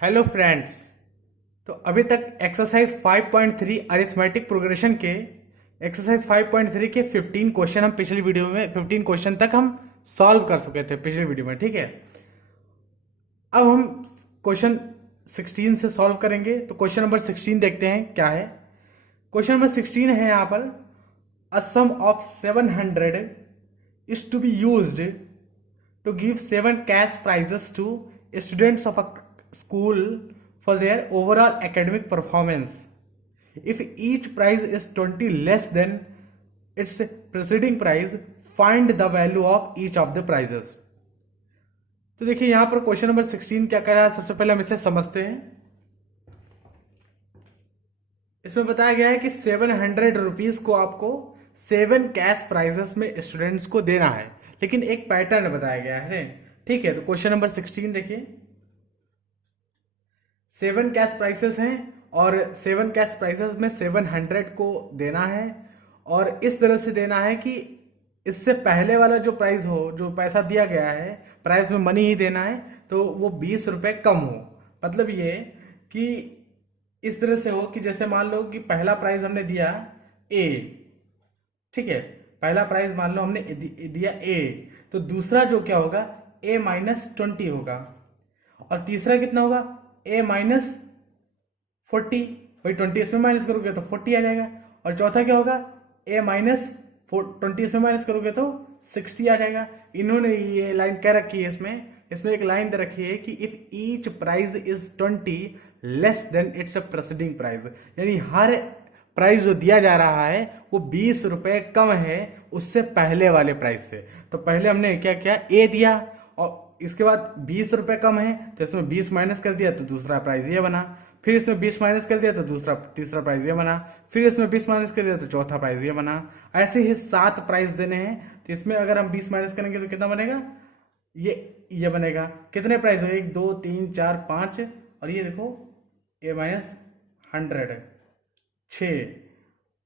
Hello friends. तो अभी तक एक्सरसाइज 5.3 अरिथमेटिक प्रोग्रेशन के एक्सरसाइज 5.3 के 15 क्वेश्चन हम पिछली वीडियो में 15 क्वेश्चन तक हम सॉल्व कर चुके थे पिछली वीडियो में। ठीक है, अब हम क्वेश्चन 16 से सॉल्व करेंगे। तो क्वेश्चन नंबर 16 देखते हैं क्या है। क्वेश्चन नंबर 16 है यहाँ पर, a sum of 700 is to be used to give 7 cash prizes to students of a school for their overall academic performance. If each prize is 20 less than its preceding prize, find the value of each of the prizes. तो देखिए यहां पर question number 16 क्या कर रहा है, सबसे पहले हम इसे समझते हैं। इसमें बताया गया है कि 700 रुपीज को आपको 7 कैश प्राइजेस में स्टूडेंट्स को देना है, लेकिन एक पैटर्न बताया गया है। ठीक है, तो क्वेश्चन नंबर 16 देखिए, 7 कैश प्राइसेस हैं और 7 कैश प्राइसेस में 700 को देना है, और इस तरह से देना है कि इससे पहले वाला जो प्राइस हो, जो पैसा दिया गया है, प्राइस में मनी ही देना है, तो वो 20 रुपए कम हो। मतलब ये कि इस तरह से हो कि जैसे मान लो कि पहला प्राइस हमने दिया ए, ठीक है, पहला प्राइस मान लो हमने दिया ए, तो दूसरा जो क्या होगा ए माइनस 20 होगा, और तीसरा कितना होगा ए माइनस 40, वही 20 इसमें माइनस करोगे तो 40 आ जाएगा, और चौथा क्या होगा ए माइनस 20 इसमें माइनस करोगे तो 60 आ जाएगा। इन्होंने ये लाइन क्या रखी है, इसमें एक लाइन दे रखी है कि if each prize is 20 less than its a preceding prize, यानी हर प्राइस जो दिया जा रहा है वो 20 रुपए कम है उससे पहले वाले प्राइस से। तो पहले हमने क्या किया, ए दिया, और इसके बाद 20 रुपए कम है तो इसमें 20 माइनस कर दिया तो दूसरा प्राइस ये बना, फिर इसमें 20 माइनस कर दिया तो तीसरा प्राइस ये बना, फिर इसमें 20 माइनस कर दिया तो चौथा प्राइस ये बना। ऐसे ही 7 प्राइस देने हैं, तो इसमें अगर हम 20 माइनस करेंगे तो कितना बनेगा, ये बनेगा। कितने प्राइस हो, 1 2 3 4 5, और ये देखो ए माइनस 100 6,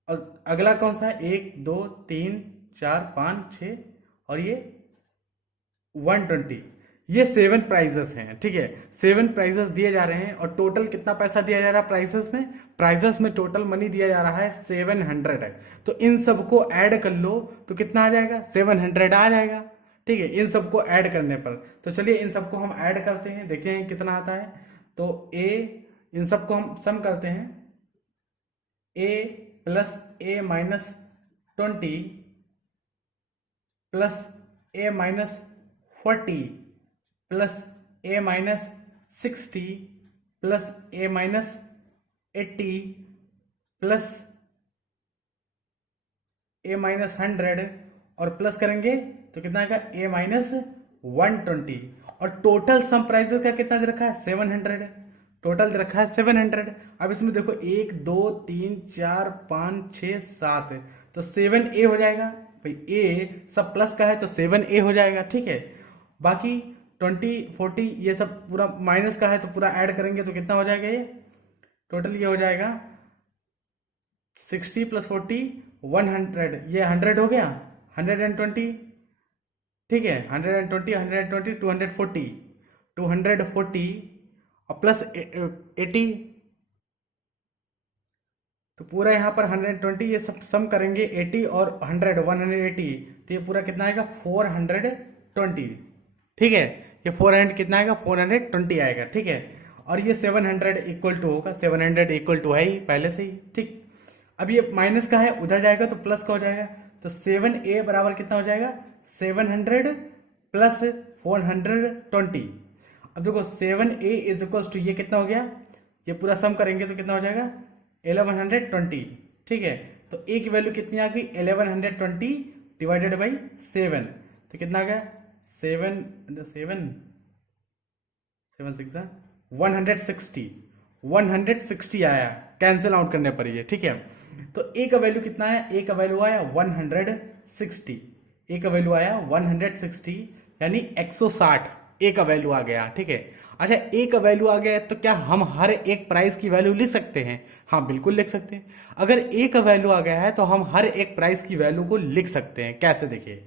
और अगला कौन सा है 1 2 3 4 5 6, और ये 120। ये 7 प्राइजेस हैं। ठीक है, 7 प्राइजेस दिए जा रहे हैं, और टोटल कितना पैसा दिया जा रहा है प्राइजेस में टोटल मनी दिया जा रहा है 700 है। तो इन सबको ऐड कर लो तो कितना आ जाएगा, 700 आ जाएगा। ठीक है, इन सबको ऐड करने पर, तो चलिए इन सबको हम ऐड करते हैं, देखते हैं कितना आता है। तो ए, इन सबको हम सम करते हैं, ए प्लस ए माइनस 20 प्लस ए माइनस 40 प्लस ए माइनस 60 प्लस ए माइनस 80 प्लस ए माइनस 100, और प्लस करेंगे तो कितना आएगा ए माइनस 120, और टोटल सम प्राइसेस का कितना दे रखा है 700, टोटल दे रखा है 700। अब इसमें देखो 1 2 3 4 5 6 7, तो 7A हो जाएगा भाई, ए सब प्लस का है तो 7A हो जाएगा। ठीक है, बाकी 20 40 ये सब पूरा माइनस का है, तो पूरा ऐड करेंगे तो कितना हो जाएगा, ये टोटल ये हो जाएगा 60 प्लस 40 100, ये 100 हो गया, 120। ठीक है, 120 240 और प्लस 80, तो पूरा यहाँ पर 120, ये सब सम करेंगे 80 और 180, तो ये पूरा कितना आएगा 420। ठीक है, ये 400 कितना आएगा 420 आएगा। ठीक है, और ये 700 इक्वल टू होगा, 700 इक्वल टू है ही पहले से ही। ठीक, अब ये माइनस का है, उधर जाएगा तो प्लस का हो जाएगा, तो 7A बराबर कितना हो जाएगा 700 प्लस 420। अब देखो 7A इज इक्वल टू ये कितना हो गया, ये पूरा सम करेंगे तो कितना हो जाएगा 1120। ठीक है, तो A की वैल्यू कितनी आ गई 1120 डिवाइडेड बाई 7, तो कितना आ गया 160 आया कैंसिल आउट करने पर ये। ठीक है, तो A का वैल्यू कितना आया, A का वैल्यू आया 160, A का वैल्यू आया 160, यानी 160 A का वैल्यू आ गया। ठीक है, अच्छा A का वैल्यू आ गया तो क्या हम हर एक प्राइस की वैल्यू लिख सकते हैं, हाँ बिल्कुल लिख सकते हैं। अगर A का वैल्यू आ गया है तो हम हर एक प्राइस की वैल्यू को लिख सकते हैं। कैसे, देखिए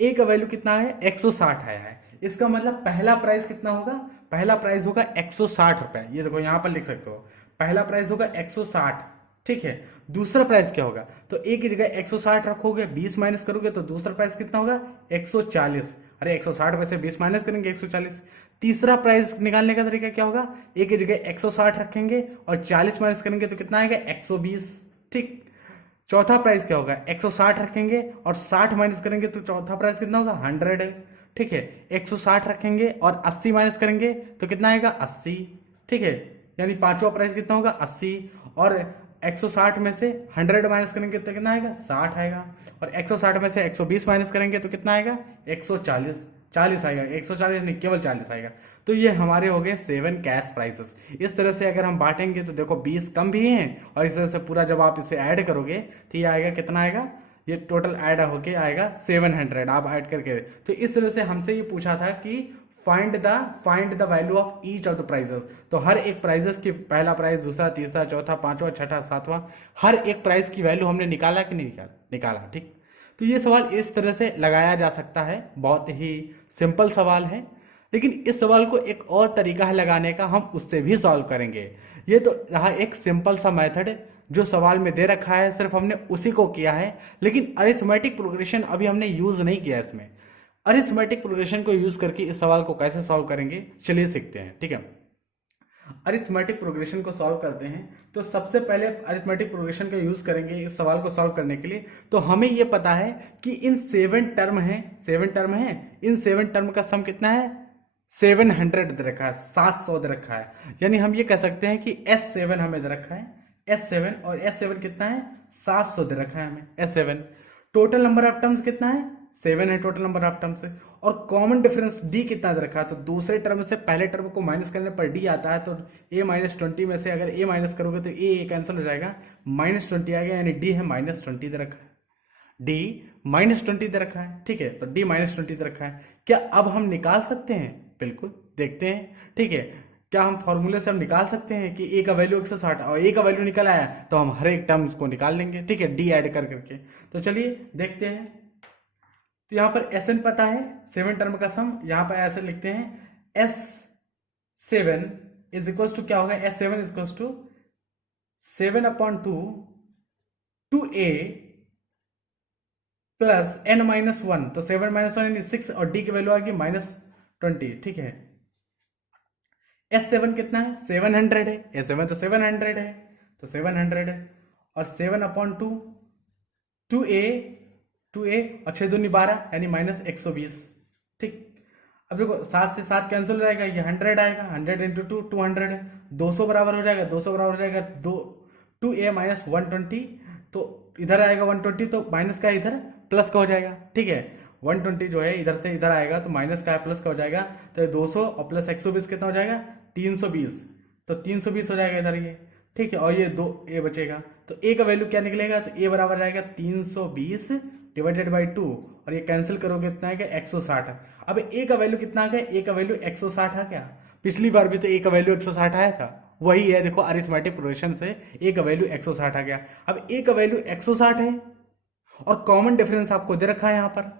A का वैल्यू कितना है 160 आया है, इसका मतलब पहला प्राइस कितना होगा, पहला प्राइस होगा 160 रुपए, ये देखो यहाँ पर लिख सकते हो, पहला प्राइस होगा 160, ठीक है। दूसरा प्राइस क्या होगा, तो एक की जगह 160 रखोगे, 20 माइनस करोगे तो दूसरा प्राइस कितना होगा 140। अरे 160 में से 20 माइनस करेंगे 140। तीसरा प्राइस निकालने का तरीका क्या होगा, एक की जगह 160 रखेंगे और 40 माइनस करेंगे तो कितना आएगा 120, ठीक। चौथा प्राइस क्या होगा, 160 रखेंगे और 60 माइनस करेंगे तो चौथा प्राइस कितना होगा 100, ठीक है। 160 रखेंगे और 80 माइनस करेंगे तो कितना आएगा 80, ठीक है। यानी पांचवा प्राइस कितना होगा 80, और 160 में से 100 माइनस करेंगे तो कितना आएगा 60 आएगा, और 160 में से 120 माइनस करेंगे तो कितना आएगा 140, 40 आएगा, 140 नहीं केवल 40 आएगा। तो ये हमारे हो गए 7 कैश प्राइसेस। इस तरह से अगर हम बांटेंगे तो देखो 20 कम भी हैं, और इस तरह से पूरा जब आप इसे ऐड करोगे तो ये आएगा कितना आएगा, ये टोटल ऐड होके आएगा 700, आप ऐड करके। तो इस तरह से हमसे ये पूछा था कि find the value of each of the prizes. तो हर एक प्राइजेस की, पहला प्राइस, दूसरा, तीसरा, चौथा, पांचवा, छठा, सातवां, हर एक प्राइस की वैल्यू हमने निकाला कि नहीं निकाला, ठीक। तो ये सवाल इस तरह से लगाया जा सकता है, बहुत ही सिंपल सवाल है। लेकिन इस सवाल को एक और तरीका है लगाने का, हम उससे भी सॉल्व करेंगे। ये तो रहा एक सिंपल सा मेथड जो सवाल में दे रखा है, सिर्फ हमने उसी को किया है। लेकिन अरिथमेटिक प्रोग्रेशन अभी हमने यूज नहीं किया इसमें। अरिथमेटिक प्रोग्रेशन को यूज करके इस सवाल को कैसे सॉल्व करेंगे, चलिए सीखते हैं, ठीक है। अरिथमेटिक प्रोग्रेशन को सॉल्व करते हैं। तो सबसे पहले अरिथमेटिक प्रोग्रेशन का यूज करेंगे इस सवाल को सॉल्व करने के लिए। तो हमें यह पता है कि इन 7 टर्म है, इन 7 टर्म का सम कितना है 700 दे रखा है, 700 दे रखा है। यानी हम ये कह सकते हैं कि S7 हमें दे रखा है, S7, और S7 कितना है 700 दे रखा है हमें, S7। Total number of terms कितना है 7 है टोटल नंबर ऑफ टर्म्स है। और कॉमन डिफरेंस D कितना दे रखा है, तो दूसरे टर्म से पहले टर्म को माइनस करने पर D आता है। तो A-20 में से अगर A माइनस करोगे तो A कैंसिल हो जाएगा, -20 आ गया, यानी D है -20 दे रखा है, D -20 दे रखा है, ठीक है। तो D -20 दे रखा है। क्या अब हम निकाल सकते हैं, बिल्कुल देखते हैं, ठीक है। क्या हम फॉर्मूले से हम निकाल सकते हैं कि A का वैल्यू 160 और A का वैल्यू निकल आया, तो हम हर एक टर्म्स को निकाल लेंगे, ठीक है, D ऐड कर करके। तो चलिए देखते हैं। तो यहाँ पर Sn पता है, 7 टर्म का सम, यहाँ पर ऐसे लिखते हैं S7 इज इक्वल्स टू क्या होगा, S7 is equals to 7/2 2A plus n-1। तो 7 - 1 यानी 6, और D की वैल्यू आ गई -20, ठीक है। S7 कितना है 700 है, S7 तो 700 है, तो 700 है, और 7/2 2A और 6 दूनी 12 यानी -120, ठीक। अब देखो 7 से 7 कैंसिल हो जाएगा, ये 100 आएगा, 100 × 2 200 है, 200 बराबर हो जाएगा, 200 बराबर हो जाएगा 2A - 120। तो इधर आएगा 120, तो माइनस का इधर प्लस का हो जाएगा, ठीक है। 120 जो है इधर से इधर आएगा तो माइनस का है प्लस का हो जाएगा, तो 200 और प्लस 120 कितना हो जाएगा 320, तो 320 हो जाएगा इधर ये, ठीक है। और ये 2A बचेगा, तो A का वैल्यू क्या निकलेगा, तो A बराबर आएगा 320 डिवाइडेड बाई 2, और ये कैंसिल करोगे कितना आएगा 160। अब A का वैल्यू कितना आ गया, A का वैल्यू 160 आ गया। पिछली बार भी तो A का वैल्यू 160 आया था, वही है, देखो अरिथमेटिक प्रोग्रेशन से A का वैल्यू 160 आ गया। अब A का वैल्यू 160 है, और कॉमन डिफरेंस आपको दे रखा है यहाँ पर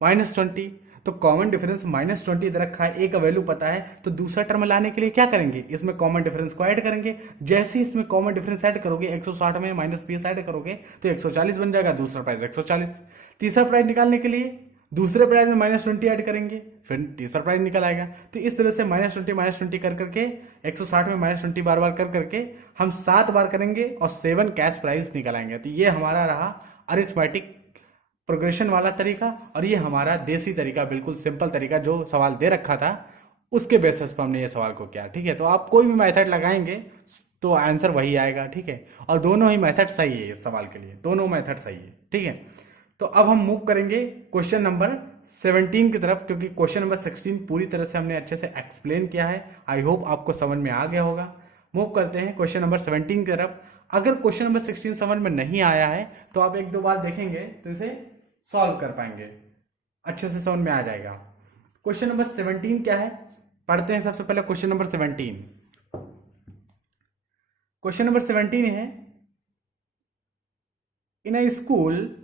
-20, तो कॉमन डिफरेंस -20 दे रखा है, A का वैल्यू पता है। तो दूसरा टर्म लाने के लिए क्या करेंगे, इसमें कॉमन डिफरेंस को ऐड करेंगे। जैसे ही इसमें कॉमन डिफरेंस ऐड करोगे 160 में -20 ऐड करोगे तो 140 बन जाएगा, दूसरा प्राइस 140। तीसरा प्राइस निकालने के लिए दूसरे प्राइस में -20 ऐड करेंगे, फिर तीसरा प्राइस निकल आएगा। तो इस तरह से -20 कर करके 160 में -20 बार बार कर करके हम 7 बार करेंगे और 7 कैश प्राइस निकल आएंगे। तो ये हमारा रहा अरिथमेटिक प्रोग्रेशन वाला तरीका, और ये हमारा देसी तरीका, बिल्कुल सिंपल तरीका जो सवाल दे रखा था उसके बेसिस पर हमने ये सवाल को किया, ठीक है। तो आप कोई भी मेथड लगाएंगे तो आंसर वही आएगा, ठीक है। और दोनों ही मेथड सही है इस सवाल के लिए, दोनों मेथड सही है, ठीक है। तो अब हम मूव करेंगे क्वेश्चन नंबर 17 की तरफ, क्योंकि क्वेश्चन नंबर 16 पूरी तरह से हमने अच्छे से एक्सप्लेन किया है। आई होप आपको समझ में आ गया होगा। मूव करते हैं क्वेश्चन नंबर 17 की तरफ। अगर क्वेश्चन नंबर 16 समझ में नहीं आया है तो आप 1-2 बार देखेंगे तो इसे सॉल्व कर पाएंगे, अच्छे से समझ में आ जाएगा। क्वेश्चन नंबर 17 क्या है, पढ़ते हैं सबसे पहले क्वेश्चन नंबर 17। क्वेश्चन नंबर 17 है, in a school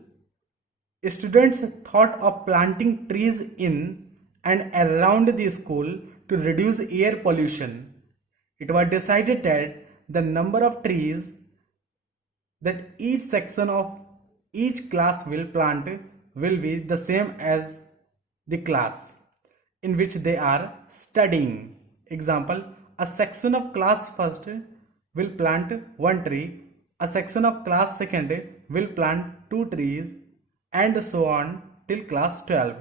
students thought of planting trees in and around the school to reduce air pollution. It was decided that the number of trees that each section of each class will plant will be the same as the class in which they are studying. Example, a section of class first will plant one tree, a section of class second will plant two trees, and so on till class 12.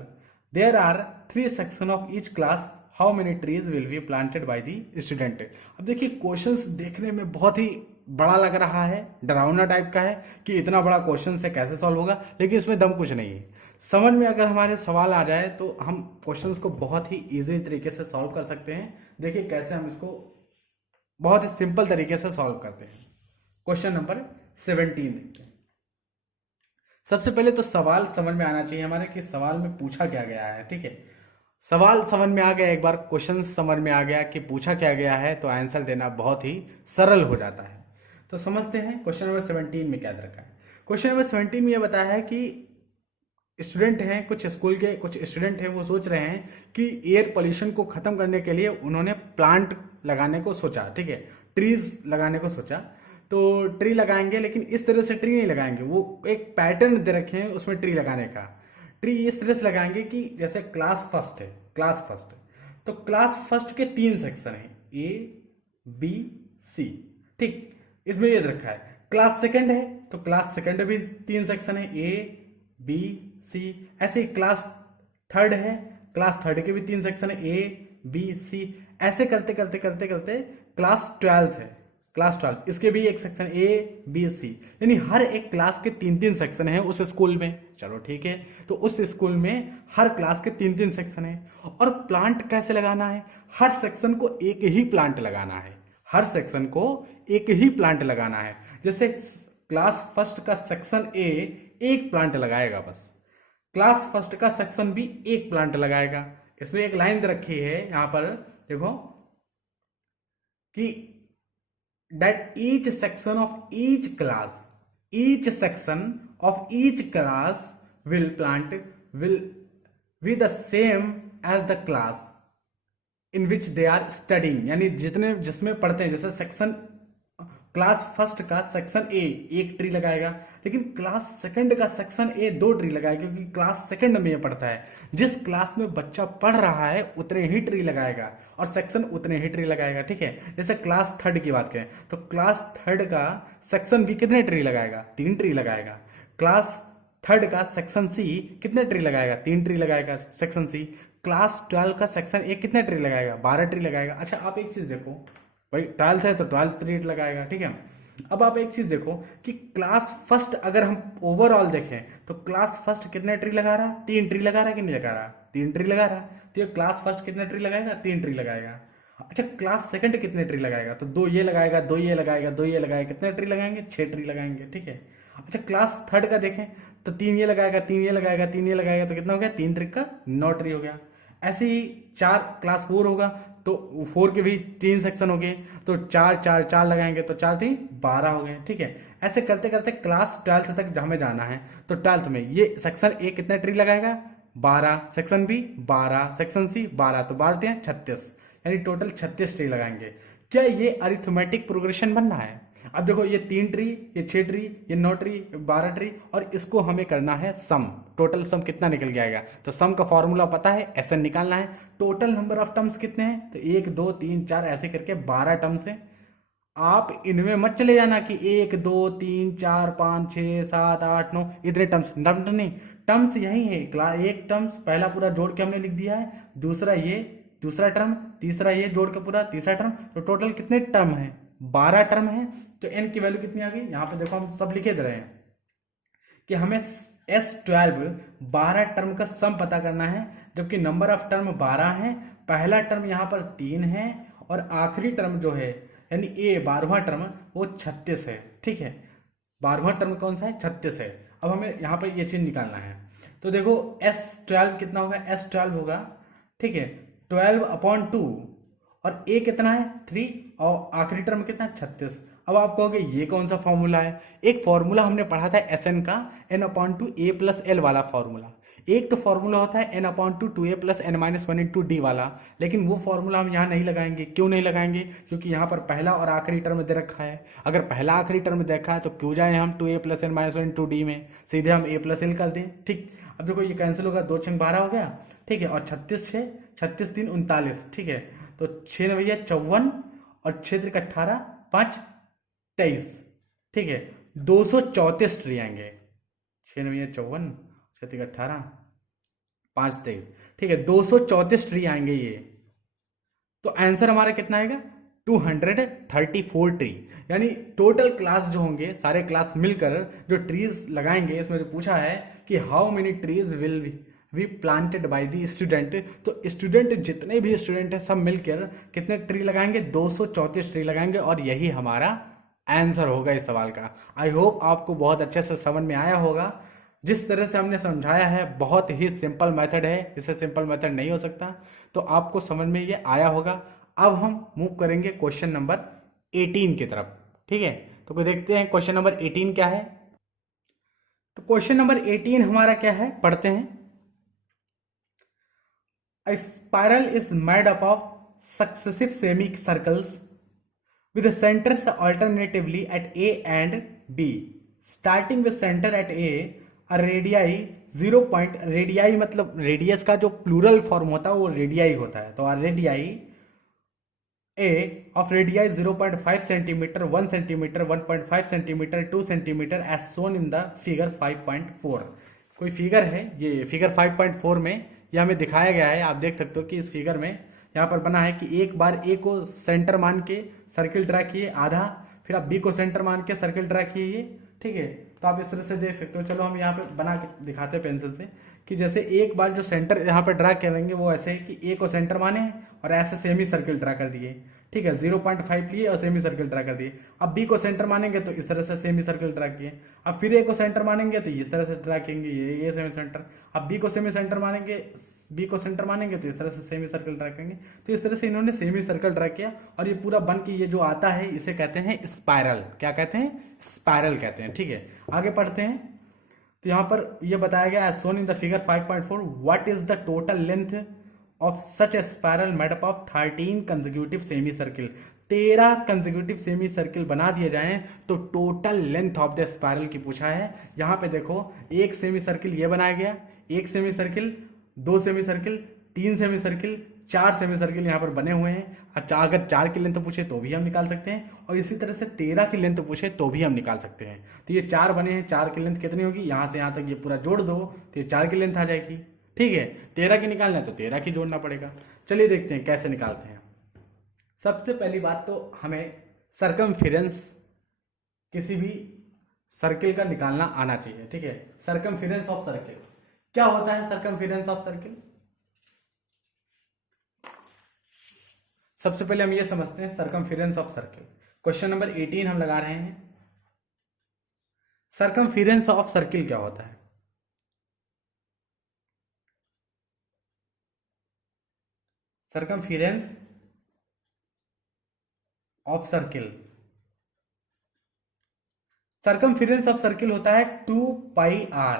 There are three sections of each class. How many trees will be planted by the student? अब देखिए questions देखने में बहुत ही बड़ा लग रहा है, डरावना टाइप का है कि इतना बड़ा क्वेश्चन से कैसे सॉल्व होगा, लेकिन इसमें दम कुछ नहीं है। समझ में अगर हमारे सवाल आ जाए तो हम क्वेश्चंस को बहुत ही इजी तरीके से सॉल्व कर सकते हैं। देखिए कैसे हम इसको बहुत ही सिंपल तरीके से सॉल्व करते हैं। क्वेश्चन नंबर 17 देखते हैं। सबसे पहले तो सवाल समझ में आना चाहिए हमारे कि सवाल में पूछा क्या गया है। ठीक है, सवाल समझ में आ गया, एक बार क्वेश्चन समझ में आ गया कि पूछा क्या गया है तो आंसर देना बहुत ही सरल हो जाता है। तो समझते हैं क्वेश्चन नंबर 17 में क्या दे रखा है। क्वेश्चन नंबर 17 में यह बताया है कि स्टूडेंट हैं, कुछ स्कूल के कुछ स्टूडेंट हैं, वो सोच रहे हैं कि एयर पोल्यूशन को ख़त्म करने के लिए उन्होंने प्लांट लगाने को सोचा। ठीक है, ट्रीज लगाने को सोचा। तो ट्री लगाएंगे, लेकिन इस तरह से ट्री नहीं लगाएंगे, वो एक पैटर्न दे रखे हैं उसमें ट्री लगाने का। ट्री इस तरह से लगाएंगे कि जैसे क्लास फर्स्ट है, क्लास फर्स्ट तो क्लास फर्स्ट के 3 सेक्शन है, ए बी सी। ठीक, इसमें ये रखा है। क्लास सेकंड है तो क्लास सेकंड भी 3 सेक्शन है, ए बी सी। ऐसे ही क्लास थर्ड है, क्लास थर्ड के भी 3 सेक्शन है, ए बी सी। ऐसे करते करते करते करते क्लास 12 है, क्लास 12 इसके भी एक सेक्शन ए बी सी, यानी हर एक क्लास के 3-3 सेक्शन है उस स्कूल में। चलो ठीक है, तो उस स्कूल में हर क्लास के 3-3 सेक्शन है। और प्लांट कैसे लगाना है? हर सेक्शन को एक ही प्लांट लगाना है, हर सेक्शन को एक ही प्लांट लगाना है। जैसे क्लास फर्स्ट का सेक्शन ए एक प्लांट लगाएगा बस, क्लास फर्स्ट का सेक्शन भी एक प्लांट लगाएगा। इसमें एक लाइन दे रखी है यहां पर, देखो कि that each section of each class will be the same as the class in which they are studying, यानी जिसमें पढ़ते हैं। जैसे सेक्शन क्लास फर्स्ट का सेक्शन ए एक ट्री लगाएगा, लेकिन क्लास सेकंड का सेक्शन ए 2 ट्री लगाएगा, क्योंकि क्लास सेकंड में ये पढ़ता है। जिस क्लास में बच्चा पढ़ रहा है उतने ही ट्री लगाएगा और सेक्शन उतने ही ट्री लगाएगा। ठीक है, जैसे क्लास थर्ड की बात करें तो क्लास थर्ड का सेक्शन बी कितने ट्री लगाएगा? 3 ट्री लगाएगा। क्लास थर्ड का सेक्शन सी कितने ट्री लगाएगा? 3 ट्री लगाएगा सेक्शन सी। क्लास 12 का सेक्शन ए कितने ट्री लगाएगा? 12 ट्री लगाएगा। अच्छा, आप एक चीज देखो भाई, 12 है तो 12 ट्री लगाएगा। ठीक है, अब आप एक चीज देखो कि क्लास फर्स्ट अगर हम ओवरऑल देखें तो क्लास फर्स्ट कितने ट्री लगा रहा है? 3 ट्री लगा रहा है कि नहीं लगा रहा? 3 ट्री लगा रहा है। तो ये क्लास फर्स्ट कितने ट्री लगाएगा? 3 ट्री लगाएगा। अच्छा, क्लास सेकंड कितने ट्री लगाएगा? तो 2 ये लगाएगा, 2 ये लगाएगा, 2 ये लगाएगा। कितने ट्री लगाएंगे? 6 ट्री लगाएंगे। ठीक है, अच्छा क्लास थर्ड का देखें तो 3 ये लगाएगा, 3 ये लगाएगा, 3 ये लगाएगा, तो कितना हो गया? 3 ट्री का 9 ट्री हो गया। ऐसे ही 4 क्लास 4 होगा तो 4 के भी 3 सेक्शन हो गए, तो 4 4 4 लगाएंगे तो 4 3 12 हो गए। ठीक है, ऐसे करते करते क्लास 12 तक हमें जाना है। तो 12 में ये सेक्शन ए कितने ट्री लगाएगा? 12, सेक्शन बी 12, सेक्शन सी 12, तो 12 हैं 36, यानी टोटल 36 ट्री लगाएंगे। क्या ये अरिथमेटिक प्रोग्रेशन बनना है? अब देखो, ये 3 ट्री, ये 6 ट्री, ये 9 ट्री, 12 ट्री, और इसको हमें करना है सम। टोटल सम कितना निकल के आएगा? तो सम का फॉर्मूला पता है, एसएन निकालना है। टोटल नंबर ऑफ टर्म्स कितने हैं? तो 1 2 3 4 ऐसे करके 12 टर्म्स है। आप इनमें मत चले जाना कि 1 2 3 4 5 6 7 8 9 इतने टर्म्स नहीं, टर्म्स यही है। एक टर्म्स पहला पूरा जोड़ के हमने लिख दिया है, दूसरा ये दूसरा टर्म, तीसरा ये जोड़ के पूरा तीसरा टर्म। तो टोटल कितने टर्म है? 12 टर्म है। तो n की वैल्यू कितनी आ गई? यहां पे देखो हम सब लिखे दे रहे हैं कि हमें S12 12 टर्म का सम पता करना है, जबकि नंबर ऑफ टर्म 12 है। पहला टर्म यहां पर 3 है और आखिरी टर्म जो है यानी ए 12वां टर्म वो 36 है। ठीक है, 12वां टर्म कौन सा है? 36 है। अब हमें यहां पर ये चीज निकालना है। तो देखो S12 कितना होगा? S12 होगा, ठीक है, 12/2, और ए कितना है? 3, और आखिरी टर्म कितना 36। अब आप कहोगे ये कौन सा फॉर्मूला है? एक फॉर्मूला हमने पढ़ा था एस एन का, एन अपॉन टू ए प्लस एल वाला फॉर्मूला। एक तो फॉर्मूला होता है एन अपॉन टू ए plus N minus one into D वाला, लेकिन वो फॉर्मूला हम यहाँ नहीं लगाएंगे। क्यों नहीं लगाएंगे? क्योंकि यहाँ पर पहला और आखिरी टर्म दे रखा है। अगर पहला आखिरी टर्म देखा है तो क्यों जाए हम टू ए plus N minus one into d में, सीधे हम ए प्लस एल कर दें। ठीक, अब देखो ये कैंसिल होगा, 2 6 12 हो गया। ठीक है, और 36 6, 36 3 39। ठीक है, तो 6 9 भैया 54 और 6 3 18, 5 23। ठीक है, 234 ट्री आएंगे। 6 9 भैया 54, 6 3 18, 5 23। ठीक है, 234 ट्री आएंगे ये। तो आंसर हमारा कितना आएगा? 234 ट्री। यानी टोटल क्लास जो होंगे, सारे क्लास मिलकर जो ट्रीज लगाएंगे, इसमें जो पूछा है कि how many trees will be planted by the student, तो स्टूडेंट जितने भी स्टूडेंट हैं सब मिलकर कितने ट्री लगाएंगे? 234 ट्री लगाएंगे, और यही हमारा आंसर होगा इस सवाल का। आई होप आपको बहुत अच्छे से समझ में आया होगा। जिस तरह से हमने समझाया है बहुत ही सिंपल मेथड है, इससे सिंपल मेथड नहीं हो सकता, तो आपको समझ में ये आया होगा। अब हम मूव करेंगे क्वेश्चन नंबर 18 की तरफ। ठीक है, तो देखते हैं क्वेश्चन नंबर 18 क्या है। तो क्वेश्चन नंबर 18 हमारा क्या है, पढ़ते हैं। A spiral is made up of successive semicircles with the centers alternatively at A and B. Starting with center at A radii 0 point, radii मतलब रेडियस का जो प्लूरल फॉर्म होता है वो रेडियाई होता है। तो radii A of radii 0.5 centimetre, 1 centimetre, 1.5 centimetre, 2 centimetre as shown in the figure 5.4। कोई फिगर है, ये फिगर 5.4 में ये हमें दिखाया गया है। आप देख सकते हो कि इस फिगर में यहाँ पर बना है कि एक बार ए को सेंटर मान के सर्किल ड्रा किए आधा, फिर आप बी को सेंटर मान के सर्किल ड्रा किए। ठीक है, तो आप इस तरह से देख सकते हो। चलो हम यहाँ पे बना के दिखाते हैं पेंसिल से कि जैसे एक बार जो सेंटर यहाँ पे ड्रा करेंगे वो ऐसे है कि ए को सेंटर माने और ऐसे सेमी सर्किल ड्रा कर दिए। ठीक है, 0.5 लिए और सेमी सर्किल ड्रा कर दिए। अब बी को सेंटर मानेंगे तो इस तरह से सेमी सर्किल ड्रा किए। अब फिर ए को सेंटर मानेंगे तो इस तरह से ड्रा करेंगे, ये सेमी सेंटर। अब बी को सेमी सेंटर मानेंगे, बी को सेंटर मानेंगे तो इस तरह से सेमी सर्किल ड्रा करेंगे। तो इस तरह से इन्होंने सेमी सर्किल ड्रा किया और ये पूरा बन के ये जो आता है इसे कहते हैं स्पायरल। क्या कहते हैं? स्पायरल कहते हैं। ठीक है, आगे पढ़ते हैं। तो यहाँ पर ये बताया गया है shown in the figure 5.4 what is the total length of such a spiral made up of 13 consecutive semi circle. 13 consecutive semi circle बना दिए जाएं तो total length of the spiral की पूछा है। यहाँ पे देखो एक सेमी सर्किल ये बनाया गया, एक semi circle, 2 semi circle, 3 semi circle, 4 semi circle यहाँ पर बने हुए हैं। अच्छा, अगर 4 की लेंथ पूछे तो भी हम निकाल सकते हैं, और इसी तरह से 13 की लेंथ पूछे तो भी हम निकाल सकते हैं। तो ये 4 बने हैं, 4 की लेंथ कितनी होगी? यहाँ से यहाँ तक ये पूरा जोड़ दो तो ये 4 की लेंथ आ जाएगी। ठीक है, 13 की निकालना है तो 13 की जोड़ना पड़ेगा। चलिए देखते हैं कैसे निकालते हैं। सबसे पहली बात तो हमें सरकमफेरेंस किसी भी सर्किल का निकालना आना चाहिए। ठीक है, सरकमफेरेंस ऑफ सर्किल क्या होता है? सरकमफेरेंस ऑफ सर्किल सबसे पहले हम ये समझते हैं circumference of circle. Question number 18 हम लगा रहे हैं। सरकमफेरेंस ऑफ सर्किल क्या होता है? Circumference of circle, circumference of circle होता है 2πr।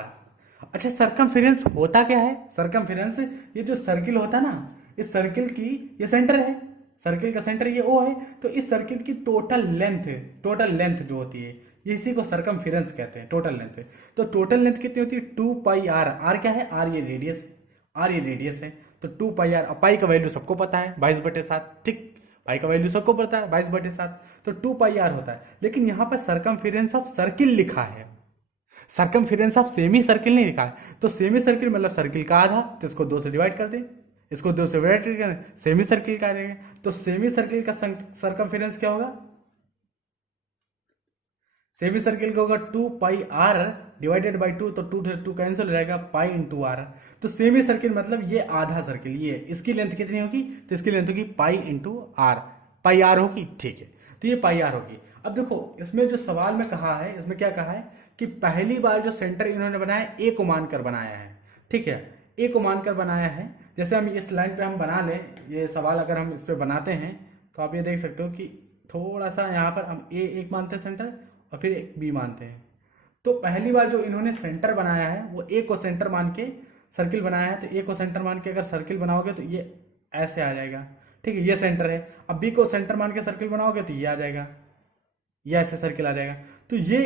अच्छा, सरकमफेरेंस होता क्या है? सरकमफेरेंस, ये जो सर्किल होता है ना, इस सर्किल की ये सेंटर है, सर्किल का सेंटर ये ओ है, तो इस सर्किल की टोटल लेंथ जो होती है इसी को सरकमफेरेंस कहते हैं, टोटल लेंथ। तो टोटल लेंथ कितनी होती है? 2πr। आर क्या है? आर ये रेडियस है, आर ये रेडियस है। तो 2πr, पाई का वैल्यू सबको पता है 22/7। ठीक, पाई का वैल्यू सबको पता है 22/7, तो 2πr होता है। लेकिन यहाँ पर सरकमफेरेंस ऑफ सर्किल लिखा है, सरकमफेरेंस ऑफ सेमी सर्किल नहीं लिखा है। तो सेमी सर्किल मतलब सर्किल का आधा, तो इसको 2 से डिवाइड कर दें, इसको 2 से डिवाइड करें, सेमी सर्किल का आ जाएगा। तो सेमी सर्किल का सरकमफेरेंस क्या होगा? सेमी सर्किल का होगा 2πr डिवाइडेड बाई 2, तो 2 से 2 कैंसिल हो जाएगा, पाई इंटू आर। तो सेमी सर्किल मतलब ये आधा सर्किल, ये इसकी लेंथ कितनी होगी? तो इसकी लेंथ होगी pi into r, pi r होगी। ठीक है, तो ये पाई आर होगी। अब देखो इसमें जो सवाल में कहा है, इसमें क्या कहा है कि पहली बार जो सेंटर इन्होंने बनाया ए को मानकर बनाया है। ठीक है, ए को मानकर बनाया है। जैसे हम इस लाइन पे हम बना लें, ये सवाल अगर हम इस पे बनाते हैं तो आप ये देख सकते हो कि थोड़ा सा यहाँ पर हम ए एक मानते हैं सेंटर और फिर एक बी मानते हैं। तो पहली बार जो इन्होंने सेंटर बनाया है वो ए को सेंटर मान के सर्किल बनाया है, तो ए को सेंटर मान के अगर सर्किल बनाओगे तो ये ऐसे आ जाएगा, ठीक है, ये सेंटर है। अब बी को सेंटर मान के सर्किल बनाओगे तो ये आ जाएगा, ये ऐसे सर्किल आ जाएगा। तो ये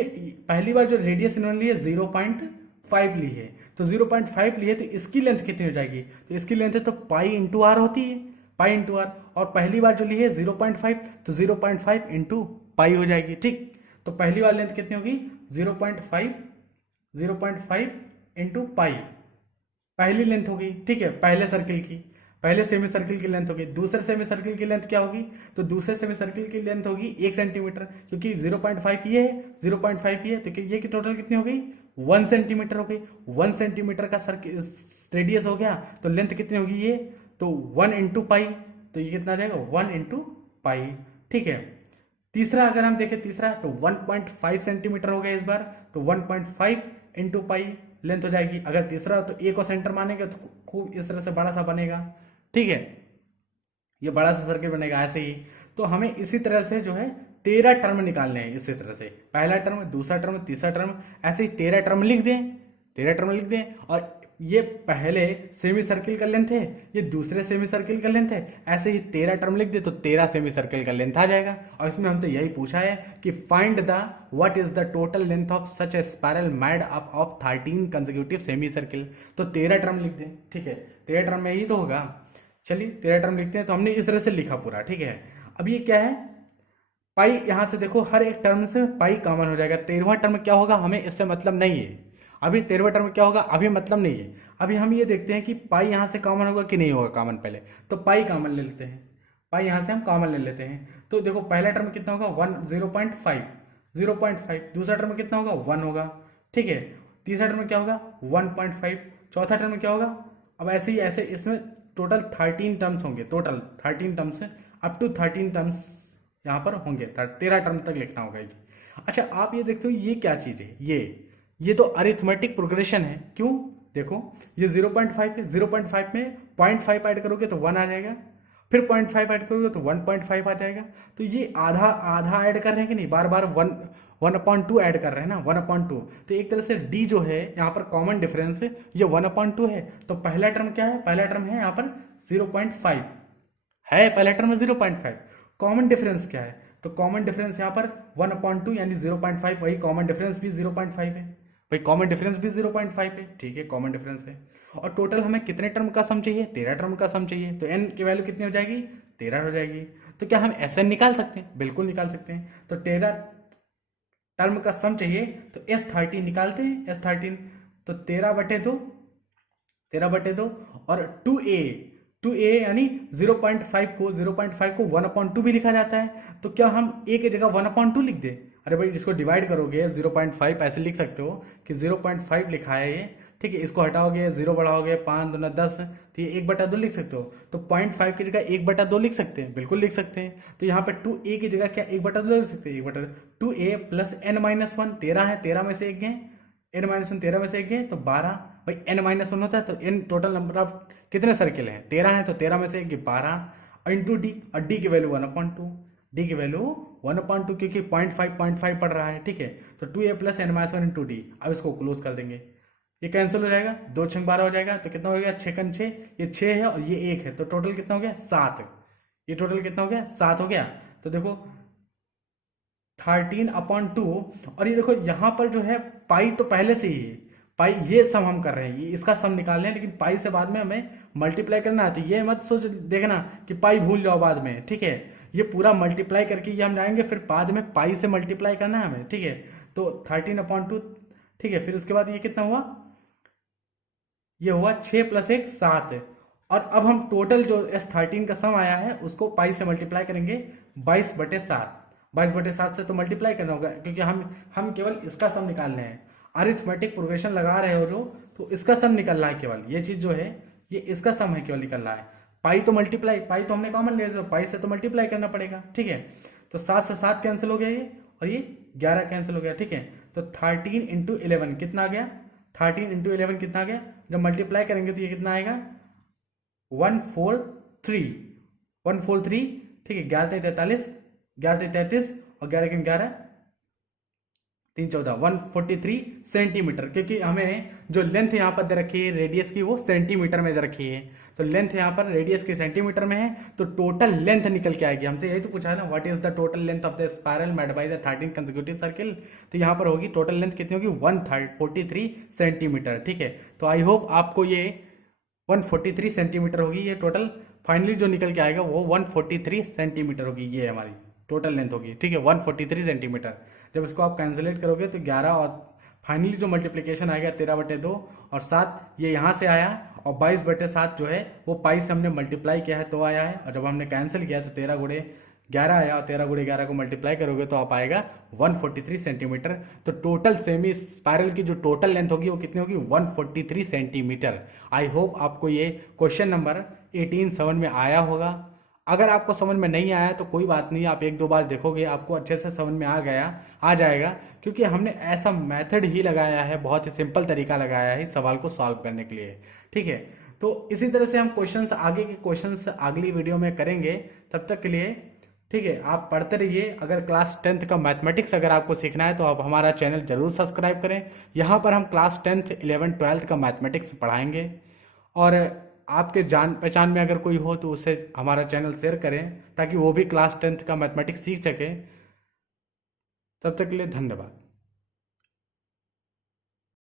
पहली बार जो रेडियस इन्होंने ली है 0.5 ली है, तो 0.5 ली है तो इसकी लेंथ कितनी हो जाएगी, तो इसकी लेंथ है तो पाई इंटू आर होती है, पाई इंटू आर। और पहली बार जो ली है 0.5, तो 0.5 इंटू पाई हो जाएगी, ठीक। तो पहली बार लेंथ कितनी होगी 0.5 इंटू पाई, पहली लेंथ होगी, ठीक है, पहले सर्किल की, पहले सेमी सर्किल की लेंथ होगी। दूसरे सेमी सर्किल की लेंथ क्या होगी, तो दूसरे सेमी सर्किल की लेंथ होगी 1 सेंटीमीटर, क्योंकि 0.5 ये है, 0.5 ये है, तो ये की टोटल कितनी हो गई 1 सेंटीमीटर हो गई। 1 सेंटीमीटर का सर्किल रेडियस हो गया, तो लेंथ कितनी होगी ये, तो 1 इंटू पाई, तो ये कितना आ जाएगा 1 इंटू पाई, ठीक है। तीसरा अगर हम देखें, तीसरा तो 1.5 सेंटीमीटर हो गया इस बार, तो 1.5 इंटू पाई लेंथ हो जाएगी। अगर तीसरा तो ए को सेंटर मानेंगे तो खूब इस तरह से बड़ा सा बनेगा, ठीक है, ये बड़ा सा सर्किल बनेगा ऐसे ही। तो हमें इसी तरह से जो है 13 टर्म निकालने हैं, इसी तरह से पहला टर्म, दूसरा टर्म, तीसरा टर्म, ऐसे ही 13 टर्म लिख दें, 13 टर्म लिख दें। और ये पहले सेमी सर्किल का लेंथ है, ये दूसरे सेमी सर्किल का लेंथ है, ऐसे ही 13 टर्म लिख दे तो 13 सेमी सर्किल का लेंथ आ जाएगा। और इसमें हमसे यही पूछा है कि find the what is the total length of such A spiral made up of 13 consecutive semi circle. तो 13 टर्म लिख दें, ठीक है, 13 टर्म में ही तो होगा। चलिए 13 टर्म लिखते हैं, तो हमने इस तरह से लिखा पूरा, ठीक है। अब ये क्या है, पाई, यहां से देखो हर एक टर्म से पाई कॉमन हो जाएगा। 13वां टर्म क्या होगा हमें इससे मतलब नहीं है, अभी 13वां टर्म क्या होगा अभी मतलब नहीं है। अभी हम ये देखते हैं कि पाई यहां से कॉमन होगा कि नहीं होगा कॉमन, पहले तो पाई कॉमन ले लेते हैं, पाई यहां से हम कॉमन ले लेते हैं। तो देखो पहला टर्म कितना होगा 0.5, दूसरा टर्म कितना होगा 1 होगा, ठीक है, तीसरा टर्म क्या होगा 1.5, चौथा टर्म क्या होगा। अब ऐसे ही ऐसे इसमें टोटल 13 टर्म्स होंगे, total 13 terms up to 13 terms यहाँ पर होंगे, 13 टर्म तक लिखना होगा। अच्छा आप ये देखते हो ये क्या चीज है, ये तो अरिथमेटिक प्रोग्रेशन है, क्यों, देखो ये 0.5 है, 0.5 में 0.5 ऐड करोगे तो 1 आ जाएगा, फिर 0.5 ऐड करोगे तो 1.5 आ जाएगा। तो ये आधा आधा ऐड कर रहे हैं कि नहीं, बार बार 1/2 ऐड कर रहे हैं ना, 1/2। तो एक तरह से डी जो है यहाँ पर कॉमन डिफरेंस है, ये 1/2 है। तो पहला टर्म क्या है, पहला टर्म है यहाँ पर 0.5 है, पहला टर्म 0.5। कॉमन डिफरेंस क्या है, तो कॉमन डिफरेंस यहाँ पर 1/2 यानी 0.5, वही कॉमन डिफरेंस भी 0.5 है, भाई कॉमन डिफरेंस भी 0.5 है, ठीक है, कॉमन डिफरेंस है। और टोटल हमें कितने टर्म का सम चाहिए, 13 टर्म का सम चाहिए, तो n की वैल्यू कितनी हो जाएगी 13 हो जाएगी। तो क्या हम Sn निकाल सकते हैं, बिल्कुल निकाल सकते हैं। तो 13 टर्म का सम चाहिए तो S13 निकालते हैं, S13 तो 13/2, 13/2 और 2a यानी 0.5 को 1/2 भी लिखा जाता है। तो क्या हम a की जगह 1/2 लिख दें, अरे भाई इसको डिवाइड करोगे 0.5 ऐसे लिख सकते हो कि 0.5 लिखा है ये, ठीक है, इसको हटाओगे 0 बढ़ाओगे 5 दूना 10, तो ये 1/2 लिख सकते हो। तो 0.5 की जगह 1/2 लिख सकते हैं, बिल्कुल लिख सकते हैं। तो यहाँ पे 2a की जगह क्या 1/2 लिख सकते हैं, 2a प्लस n-1, 13 है, 13 में से एक गए, n-1 13 में से एक गए तो 12, भाई n-1 होता है तो n टोटल नंबर ऑफ कितने सर्किल हैं 13 है, तो 13 में से एक 12 इंटू डी, और डी की वैल्यू 1/2, डी की वैल्यू 1/2 क्योंकि 0.5 पड़ रहा है, ठीक है। तो 2a plus n-1 into D, अब इसको क्लोज कर देंगे, ये कैंसिल हो जाएगा, 2 6 12 हो जाएगा, तो कितना हो गया 6 6, ये 6 है और ये 1 है, तो टोटल कितना हो गया 7, ये टोटल कितना हो गया 7 हो गया। तो देखो 13/2, और ये देखो यहाँ पर जो है पाई तो पहले से ही है, पाई ये सम हम कर रहे हैं, ये इसका सम निकाल रहे हैं, लेकिन पाई से बाद में हमें मल्टीप्लाई करना है। तो ये मत सोच देखना कि पाई भूल जाओ बाद में, ठीक है, ये पूरा मल्टीप्लाई करके ये हम जाएंगे, फिर बाद में पाई से मल्टीप्लाई करना है हमें, ठीक है। तो 13/2, ठीक है, फिर उसके बाद ये कितना हुआ, ये हुआ 6 + 1 7 है। और अब हम टोटल जो S13 का सम आया है उसको पाई से मल्टीप्लाई करेंगे 22/7, 22/7 से तो मल्टीप्लाई करना होगा, क्योंकि हम केवल इसका सम निकालने हैं। अरिथमेटिक प्रोग्रेशन लगा रहे हो जो, तो इसका सम निकल रहा है, केवल ये चीज जो है ये इसका सम है, केवल निकल रहा है। पाई तो मल्टीप्लाई, पाई तो हमने कॉमन ले लिया, पाई से तो मल्टीप्लाई करना पड़ेगा, ठीक है। तो 7 से 7 कैंसिल हो गया ये, और ये 11 कैंसिल हो गया, ठीक है। तो 13 × 11 कितना आ गया, 13 × 11 कितना आ गया, जब मल्टीप्लाई करेंगे तो ये कितना आएगा 143, 143, ठीक है, 11 43, 11×33 और 11×11 3×14 143 सेंटीमीटर, क्योंकि हमें जो लेंथ यहाँ पर दे रखी है रेडियस की वो सेंटीमीटर में दे रखी है, तो लेंथ यहाँ पर रेडियस की सेंटीमीटर में है, तो टोटल लेंथ निकल के आएगी। हमसे यही तो पूछा है ना, what is the total length of the spiral made by the 13 consecutive circle, तो यहाँ पर होगी टोटल लेंथ कितनी होगी 143 सेंटीमीटर। ठीक है, तो आई होप आपको ये 143 सेंटीमीटर होगी ये टोटल, फाइनली जो निकल के आएगा वो 143 सेंटीमीटर होगी, ये हमारी टोटल लेंथ होगी। ठीक है, 143 सेंटीमीटर। जब इसको आप कैंसिलेट करोगे तो 11 और फाइनली जो मल्टीप्लिकेशन आएगा 13/2 और 7 ये यहाँ से आया, और 22/7 जो है वो पाई से हमने मल्टीप्लाई किया है तो आया है, और जब हमने कैंसिल किया तो 13×11 आया, और 13×11 को मल्टीप्लाई करोगे तो आप आएगा 143 सेंटीमीटर। तो टोटल सेमी स्पायरल की जो टोटल लेंथ होगी वो कितनी होगी 143 सेंटीमीटर। आई होप आपको ये क्वेश्चन नंबर 18 समझ में आया होगा। अगर आपको समझ में नहीं आया तो कोई बात नहीं, आप 1-2 बार देखोगे आपको अच्छे से समझ में आ जाएगा, क्योंकि हमने ऐसा मेथड ही लगाया है, बहुत ही सिंपल तरीका लगाया है इस सवाल को सॉल्व करने के लिए। ठीक है, तो इसी तरह से हम क्वेश्चंस आगे के क्वेश्चंस अगली वीडियो में करेंगे। तब तक के लिए ठीक है, आप पढ़ते रहिए। अगर क्लास 10th का मैथमेटिक्स अगर आपको सीखना है तो आप हमारा चैनल जरूर सब्सक्राइब करें। यहाँ पर हम क्लास 10th 11th 12th का मैथमेटिक्स पढ़ाएंगे, और आपके जान पहचान में अगर कोई हो तो उससे हमारा चैनल शेयर करें ताकि वो भी क्लास 10th का मैथमेटिक्स सीख सके। तब तक के लिए धन्यवाद।